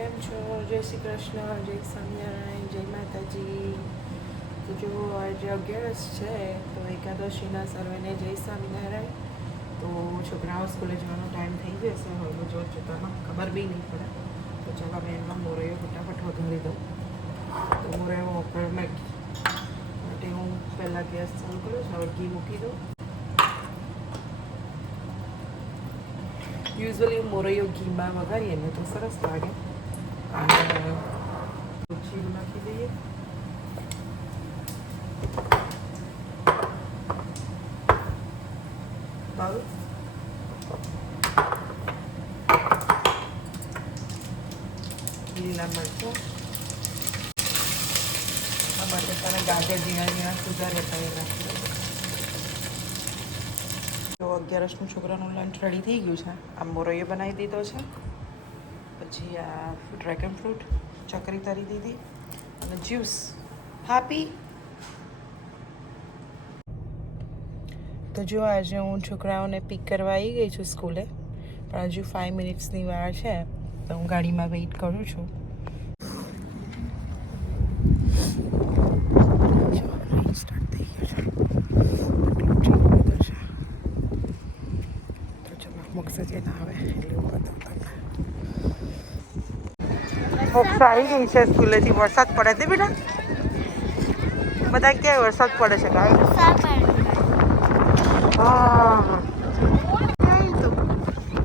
કેમ છો? જય શ્રી કૃષ્ણ, જય સ્વામિનારાયણ, જય માતાજી. તો જો આજે 11 છે તો એકાદશીના સર્વેને જય સ્વામિનારાયણ. તો છોકરાઓ સ્કૂલે જવાનો ટાઈમ થઈ જશે હવે જો જોતામાં ખબર બી નહીં પડે. તો ચાલો મેં એમનો મોરૈયો ફટાફટ વઘારી દઉં. તો મોરૈયો વઘાર માટે હું પહેલાં ગેસ ચાલુ કરું છું. હવે ઘી મૂકી દઉં. યુઝ્યુઅલી મોરૈયો ઘીમાં વઘારીએ ને તો સરસ લાગે. અને જીરું નાખી દઈએ. તલ, લીલા મરચાં, આ બટેટાના ગાજર ઝીણા ઝીણા સુધારે હતા એ નાખી દઈએ. તો 11નું છોકરાનું લંચ રેડી થઈ ગયું છે. આ મોરૈયો બનાવી દીધો છે. પછી આ ડ્રેગન ફ્રૂટ ચકરી તરી દીધી અને જ્યુસ. હેપી. તો જો આજે હું છોકરાઓને પિક કરવા આવી ગઈ છું સ્કૂલે, પણ હજુ 5 મિનિટ્સની વાર છે તો હું ગાડીમાં વેઇટ કરું છું. સ્ટાર્ટ થઈ ગયો છે. તો ચલો મોક્ષ જે ના આવે એટલે હું બતાવું તમને. મોક્ષ આવી ગઈ છે સ્કૂલેથી. વરસાદ પડે છે બેટા? બધા ક્યાંય વરસાદ પડે છે ગાય? હા,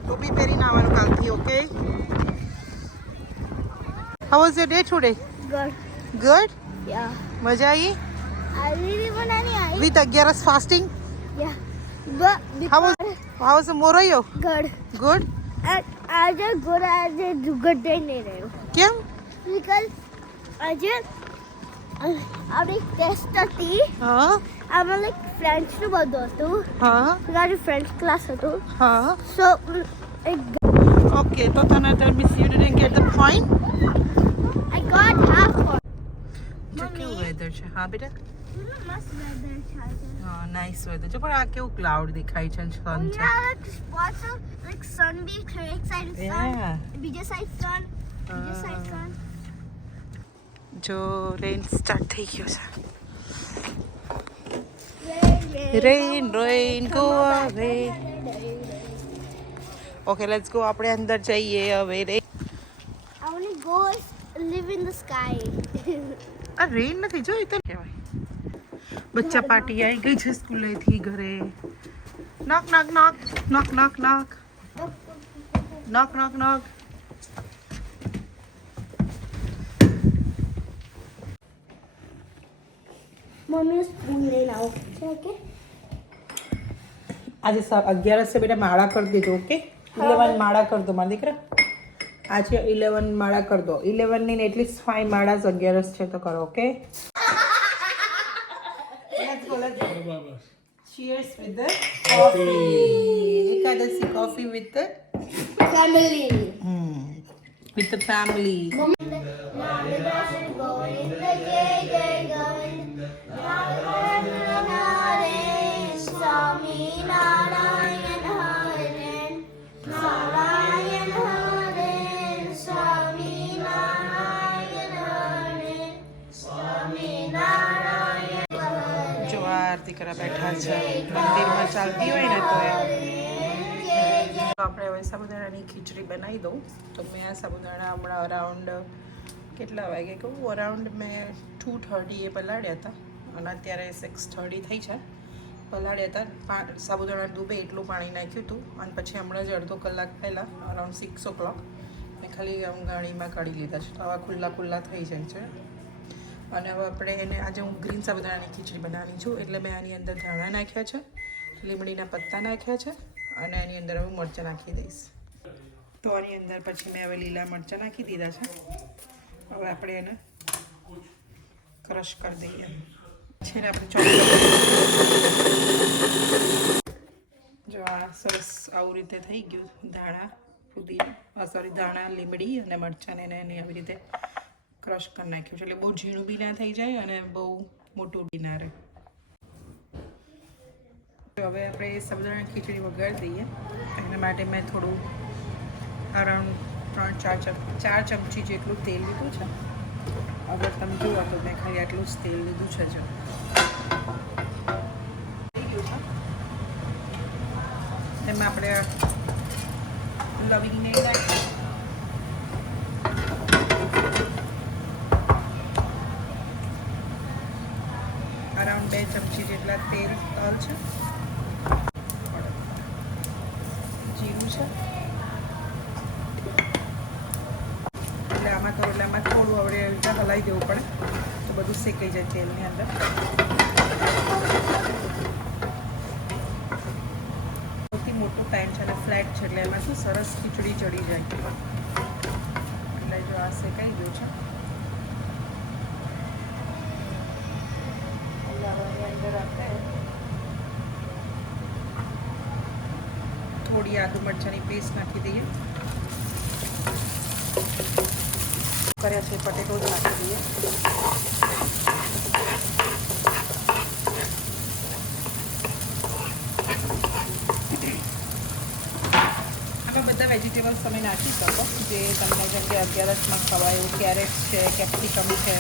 ટોપી પહેરીને આવવાનું કાલથી. Okay. How was your day today? Good. Good? Yeah. મજા આવી? I really want to With 11 fasting? Yeah. But How was the morayo? good. Good? And I just good as a good day nahi rahe. કેમ? Because I just આપણી test હતી. હા આમાં like ફ્રેન્ચનું બધું હતું. હા મારી ફ્રેન્ચ ક્લાસ હતું. હા. સો એક Okay, તો તને that means you didn't get the point? I got half point. જો કેવું વેધર છે. હા બેટા? મસ્ત વેધર છે. હા, નાઇસ વેધર છે. પણ આ કેવું ક્લાઉડ દેખાય છે, સન છે. Yeah, like spots of like sun be એક side sun, Yeah. બીજા side sun, બીજા side sun. જો રેન સ્ટાર્ટ થઈ ગયો છે. Rain, રેન ગો અવે. Okay, let's go. આપણે અંદર જઈએ હવે. I want to go live in the sky. આ રેન નથી, જો એ તો કહેવાય. બચ્ચા પાર્ટી આવી ગઈ છે સ્કૂલેથી ઘરે. નોક નોક નોક નોક નોક નોક નોક નોક નોક. મમ્મી સ્પૂન લઈને આવો છે કે આજે 11 છે બેટા, માળા કરી દેજો. ઓકે, 11 માળા કરી દો મારા દીકરા. આજે 11 માળા કરી દો. 11 ની એટલીસ્ટ 5 માળા 11 છે તો કરો. Okay, let's go. Cheers with the coffee. Ekadasi coffee with the family with the family. જો આરતી કરા બેઠા છે. મંદિરમાં ચાલતી હોય ને તો આપણે હવે સાબુદાણાની ખીચડી બનાવી દઉં. તો મેં આ સાબુદાણા હમણાં અરાઉન્ડ કેટલા વાગે કહું, અરાઉન્ડ મેં 2:30 એ પલાળ્યા હતા અને અત્યારે 6:30 થઈ છે. પલાળ્યા હતા, સાબુદાણા ડૂબે એટલું પાણી નાખ્યું હતું અને પછી હમણાં જ અડધો કલાક પહેલાં અરાઉન્ડ 6 o'clock મેં ખાલી ગાળીમાં કાઢી લીધા છે. આવા ખુલ્લા ખુલ્લા થઈ જાય છે. અને હવે આપણે એને આજે હું ગ્રીન સાબુદાણાની ખીચડી બનાવવાની છું, એટલે મેં આની અંદર ધાણા નાખ્યા છે, લીમડીના પત્તા નાખ્યા છે અને આની અંદર હવે મરચાં નાખી દઈશ. તો આની અંદર પછી મેં હવે લીલા મરચાં નાખી દીધા છે. હવે આપણે એને ક્રશ કરી દઈએ. છે ને આપણે ચોપ જો આ સરસ આવું રીતે થઈ ગયું. ધાણા ધાણા લીમડી અને મરચાંને એને આવી રીતે ક્રશ કરી નાખ્યું છે, એટલે બહુ ઝીણું બી ના થઈ જાય અને બહુ મોટું બી ના રહે. હવે આપણે સાબુદાણાની ખીચડી વઘારી દઈએ. એના માટે મેં થોડું અરાઉન્ડ ચાર ચમચી જેટલું તેલ લીધું છે. અગર તમે જુઓ તો મેં ખાલી આટલું જ તેલ લીધું છે. જો તેમાં આપણે લવિંગને નાખીએ. અરાઉન્ડ 2 ચમચી જેટલા તલ છે. જીરું છે. એટલે આમાં થોડું હવે હલાવી દેવું પડે તો બધું શેકાઈ જાય તેલની અંદર. સૌથી મોટો પેન છે અને ફ્લેટ છે એટલે એમાં શું સરસ ખીચડી ચડી જાય. એટલે જો આ શેકાઈ ગયું છે અંદર આપણે થોડી આદુ મરચાંની પેસ્ટ નાખી દઈએ. કર્યા છે પટેટો જ નાખી દઈએ. આમાં બધા વેજીટેબલ્સ તમે નાખી શકો જે તમને જેમ કે અગિયારસમાં ખવાય એવું કેરેટ છે, કેપ્સિકમ છે,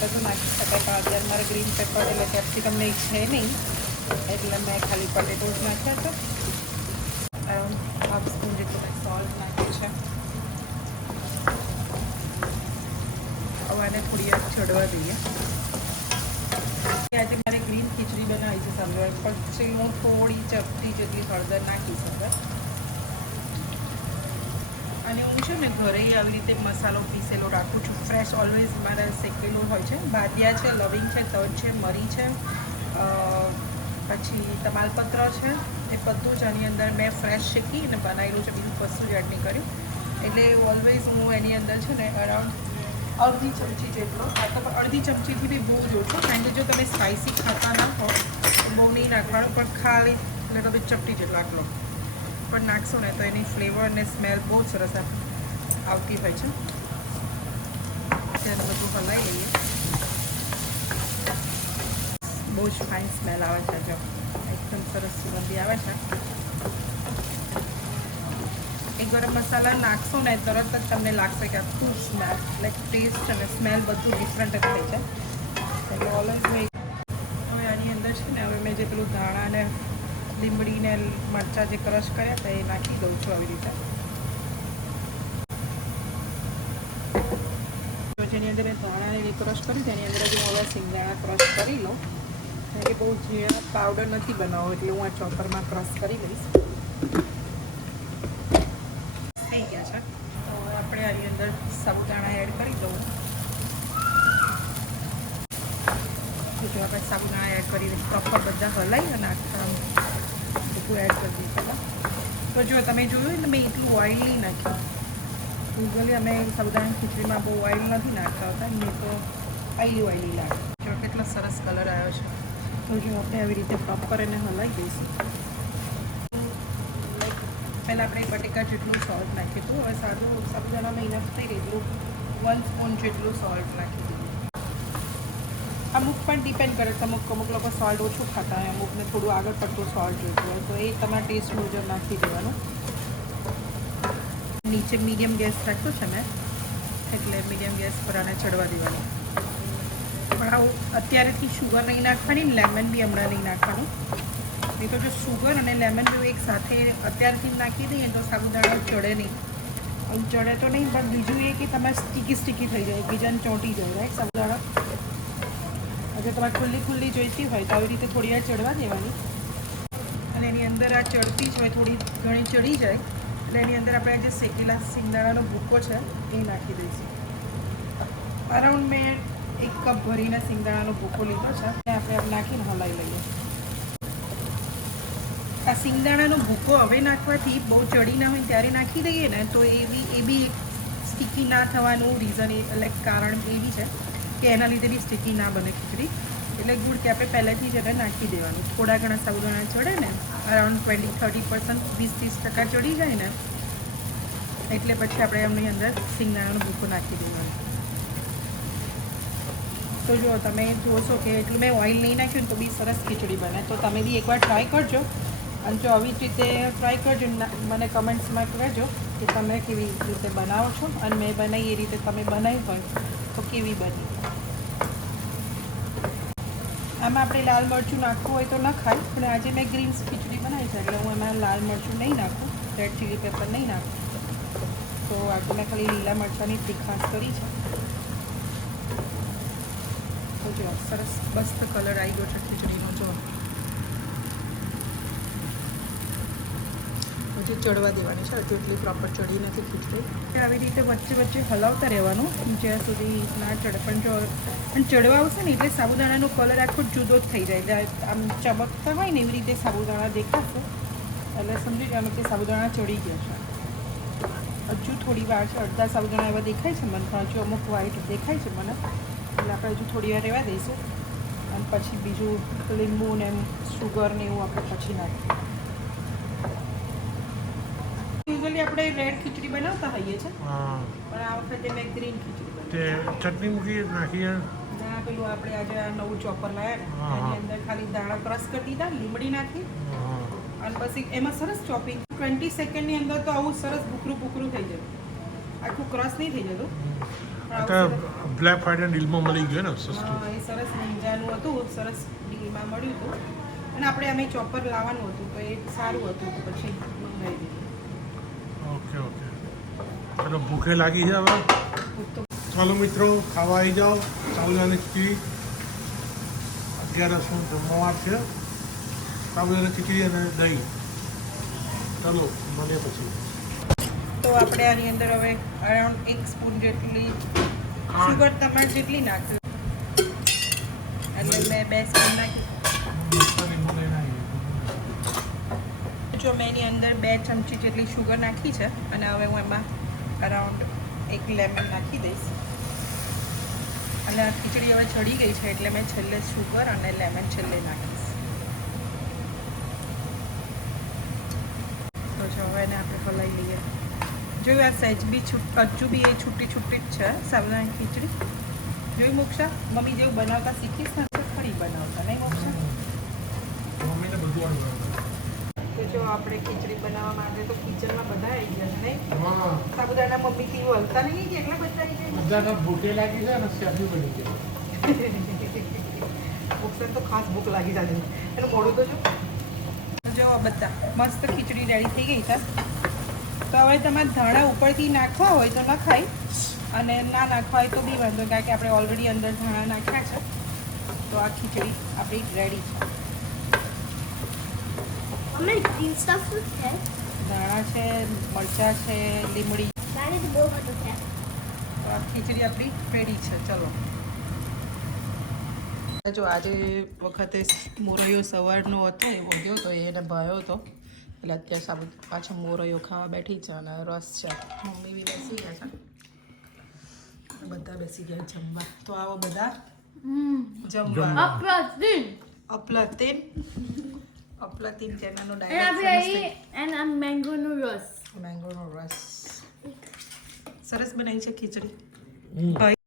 બધું નાખી શકાય. પણ અત્યારે મારે ગ્રીન પેપર એટલે કેપ્સિકમ નહીં છે નહીં એટલે મેં ખાલી પટેટો જ નાખ્યા છે. હાફ સ્પૂન જેટલું મેં સોલ્ટ નાખ્યું છે. હવે આને થોડી વાર ચડવા દઈએ. આજે મારે ગ્રીન ખીચડી બનાવી છે સમજો પછી હું થોડી ચપટી જેટલી હળદર નાખીશ અંદર. અને હું છે ને ઘરે આવી રીતે મસાલો પીસેલો રાખું છું. ફ્રેશ ઓલવેઝ મારે શેકેલું હોય છે. બાદિયા છે, લવિંગ છે, તજ છે, મરી છે, પછી તમાલપત્ર છે. એ બધું જ આની અંદર મેં ફ્રેશ શેકી અને બનાવેલું છે. બીજું કશું જ એડ નહીં કર્યું. એટલે ઓલવેઝ હું એની અંદર છે ને અરાઉન્ડ અડધી ચમચી જેટલો પણ અડધી ચમચીથી બી બહુ જ ઓછો. કારણ કે જો તમે સ્પાઇસી ખાતા ના હો તો બહુ નહીં નાખવાનું, પણ ખાલી એટલે તમે ચપટી જેટલો આટલો પણ નાખશો ને તો એની ફ્લેવર અને સ્મેલ બહુ સરસ આવતી હોય છે. ત્યારે બધું હલાવી લઈએ. બહુ જ ફાઇન સ્મેલ આવે છે. જો એકદમ સરસ સુગંધી આવે છે. એ ગરમ મસાલા નાખશો ને તરત જ તમને લાગશે કે આખું સ્મેલ લાઈક ટેસ્ટ અને સ્મેલ બધું ડિફરન્ટ જ થઈ જાય. એટલે ઓલવેઝ હવે આની અંદર છે ને હવે મેં જે પેલું ધાણા ને લીમડીને મરચાં જે ક્રશ કર્યા હતા એ નાખી દઉં છું આવી રીતે. જેની અંદર મેં ધાણાને એ ક્રશ કરી તેની અંદર જ હું હવે સિંગદાણા ક્રશ કરી લઉં. કારણ કે બહુ ઝીણા પાવડર નથી બનાવવો એટલે હું આ ચોપરમાં ક્રશ કરી લઈશ. થઈ ગયા છે તો આપણે આની અંદર સાબુદાણા એડ કરી દઉં. જો આપણે સાબુદાણા એડ કરી પ્રોપર બધા હલાવી અને આખા બધું એડ કરી દઈએ પહેલાં. તો જો તમે જોયું ને મેં એટલું ઓઇલ નહીં નાખ્યું. યુઝ્યુઅલી અમે સાબુદાણા ખીચડીમાં બહુ ઓઇલ નથી નાખતા હોતા. નહીં તો ઓઇલી લાગે. જો કેટલો સરસ કલર આવ્યો છે. તો જો આપણે આવી રીતે પ્રોપર એને હલાવી દઈશું. પહેલાં આપણે બટેકા જેટલું સોલ્ટ નાખ્યું હતું. હવે સાદું સાબુદાણામાં ઇનફ થઈ ગયેલું 1 સ્પૂન જેટલું સોલ્ટ નાખી દીધું. અમુક પણ ડિપેન્ડ કરે છે. અમુક લોકો સોલ્ટ ઓછું ખાતા હોય, અમુકને થોડું આગળ પડતું સોલ્ટ જોઈતું હોય તો એ તમારા ટેસ્ટ મુજબ નાખી દેવાનું. નીચે મીડિયમ ગેસ રાખ્યો છે મેં એટલે મીડિયમ ગેસ પર આને ચડવા દેવાનું. પણ આવું અત્યારેથી શુગર નહીં નાખવાની, લેમન બી હમણાં નહીં નાખવાનું. નહીં તો જો શુગર અને લેમન બી એક સાથે અત્યારથી નાખી દઈએ તો સાબુદાણા ચડે નહીં. ચડે તો નહીં પણ બીજું એ કે તમારે સ્ટીકી થઈ જાય, એકબીજાને ચોંટી જાય રાઈટ સાબુદાણા. અગર તમારે ખુલ્લી જોઈતી હોય તો આવી રીતે થોડી વાર ચડવા દેવાની. અને એની અંદર આ ચડતી જ હોય થોડી ઘણી ચડી જાય એટલે એની અંદર આપણે જે શેકેલા સિંગદાણાનો ભૂકો છે એ નાખી દઈશું. અરાઉન્ડ મેં 1 કપ ભરીને સિંગદાણાનો ભૂકો લીધો છે અને આપણે આમ નાખીને હલાવી લઈએ. આ સિંગદાણાનો ભૂકો હવે નાખવાથી બહુ ચડી ના હોય ત્યારે નાખી દઈએ ને તો એ બી સ્ટીકી ના થવાનું રીઝન એટલે કારણ એ બી છે કે એના લીધે બી સ્ટીકી ના બને ખીચડી. એટલે ગુડ કે આપણે પહેલેથી જ એને નાખી દેવાનું. થોડા ઘણા સાબુદાણા ચડે ને અરાઉન્ડ 20-30% 20-30% ચડી જાય ને એટલે પછી આપણે એમની અંદર સિંગદાણાનો ભૂકો નાખી દેવાનો. તો જો તમે જોશો કે એટલું મેં ઓઇલ નહીં નાખ્યું ને તો બી સરસ ખીચડી બને. તો તમે બી એકવાર ટ્રાય કરજો અને જો આવી જ રીતે ટ્રાય કરજો, મને કમેન્ટ્સમાં કહેજો કે તમે કેવી રીતે બનાવો છો અને મેં બનાવી એ રીતે તમે બનાવી હોય તો કેવી બની. આમાં આપણે લાલ મરચું નાખવું હોય તો ન ખાય, પણ આજે મેં ગ્રીન્સ ખીચડી બનાવી છે એટલે હું એમાં લાલ મરચું નહીં નાખું, રેડ ચીલી પેપર નહીં નાખું. તો આજે મેં ખાલી લીલા મરચાંની તીખાશ કરી છે. તો જો સરસ મસ્ત કલર આવી ગયો છે ખીચડીનો. જો હજી ચડવા દેવાની છે, હજી એટલી પ્રોપર ચડી નથી ખીચડી. આવી રીતે વચ્ચે વચ્ચે હલાવતા રહેવાનું જ્યાં સુધી ના ચડે. પણ જો પણ ચડવા આવશે ને એટલે સાબુદાણાનો કલર આખો જુદો જ થઈ જાય. એટલે આમ ચમકતા હોય ને એવી રીતે સાબુદાણા દેખાશે એટલે સમજી જવાનું કે સાબુદાણા ચડી ગયા છે. હજુ થોડી વાર છે, અડધા સાબુદાણા એવા દેખાય છે મને, પણ હજુ અમુક વ્હાઈટ દેખાય છે મને, એટલે આપણે હજુ થોડી વાર રહેવા દઈશું. અને પછી બીજું લીંબુ ને સુગર ને એવું આપણે પછી નાખીએ. યુઝ્યુઅલી આપણે રેડ ખીચડી બનાવતા હોઈએ છીએ, પણ આ વખતે મેં ગ્રીન ખીચડી બનાવી. ચટણી મૂકી નાખીએ ના, પેલું આપણે આજે આ નવું ચોપર લાવ્યા ને એની અંદર ખાલી દાણા ક્રશ કરી દીધા, લીમડી નાખી અને પછી એમાં સરસ ચોપિંગ 20 સેકન્ડની અંદર તો આવું સરસ ભૂકરું થઈ જાય. આખું ક્રશ નહીં થઈ જતું. બ્લેક ફ્રાઈડે ડીલમાં મળી ગયો ને સસ્તું. એ સરસ નિંજાનું હતું, સરસ ડીલમાં મળ્યું હતું અને આપણે અમે ચોપર લાવવાનું હતું તો એ સારું હતું તો પછી મંગાવી દીધું. ઓકે ચલો ભૂખે લાગી છે હવે. ચાલો મિત્રો ખાવા આવી જાઓ. સાબુદાણાની ખીચડી 11:00 જમવા છે. સાબુદાણાની ખીચડી અને દહીં. ચાલો મળીએ પછી. તો આપણે આની અંદર હવે અરાઉન્ડ 1 સ્પૂન જેટલી સુગર તમારે જેટલી નાખી એટલે મેં 2 સ્પૂન નાખી. જો મેં એની અંદર 2 ચમચી જેટલી શુગર નાખી છે અને હવે હું એમાં અરાઉન્ડ 1 લેમન નાખી દઈશ. અને આ ખીચડી હવે ચડી ગઈ છે એટલે મેં છેલ્લે શુગર અને લેમન છેલ્લે નાખીશ. તો જો હવે એને આપણે હલાવી લઈએ. જોયું આ સહેજ બી કચ્ચું બી એ છૂટી જ છે સાબુદાણાની ખીચડી. જોયું મોક્ષા, મમ્મી જેવું બનાવતા શીખીશ ને તો ખરી બનાવતા નહીં મોક્ષા? મમ્મીને બધું આવડે. તો જો આપણે ખીચડી બનાવવા માંગે તો કિચનમાં બધા આવી ગયા છે નહીં? હા, સાબુદાણા મમ્મી થી હલતા નહીં કે એટલા બધા આવી ગયા. બધાને ભૂખે લાગી છે અને સ્યાથી બની ગઈ. મોક્ષાને તો ખાસ ભૂખ લાગી જાય એનું મોડું તો જો બધા મસ્ત ખીચડી રેડી થઈ ગઈ છે. તો હવે તમારે ધાણા ઉપરથી નાખવા હોય તો નખાય અને ના નાખવા હોય તો બી વાંધો, કારણ કે આપણે ઓલરેડી અંદર ધાણા નાખ્યા છે. તો આ ખીચડી આપણી રેડી છે. મમ્મી ગ્રીન સ્ટફ શું છે? ધાણા છે, મરચાં છે, લીમડી. ગાડી તો બહુ બધું છે. તો આ ખીચડી આપણી રેડી છે. ચલો જો આજે વખતે મોરૈયો સવારનો હતો એ વધ્યો હતો, એને ભાયો હતો એટલે અત્યારે પાછો મોરૈયો ખાવા બેઠી છે અને રસ છે. મમ્મી બી બેસી ગયા છે, બધા બેસી ગયા જમવા. તો આવો બધા જમવા. અપ્લાતીન ચેનલનો ડાયરેક્ટ મેંગોનો રસ. મેંગોનો રસ સરસ બનાવી છે ખીચડી. ભાઈ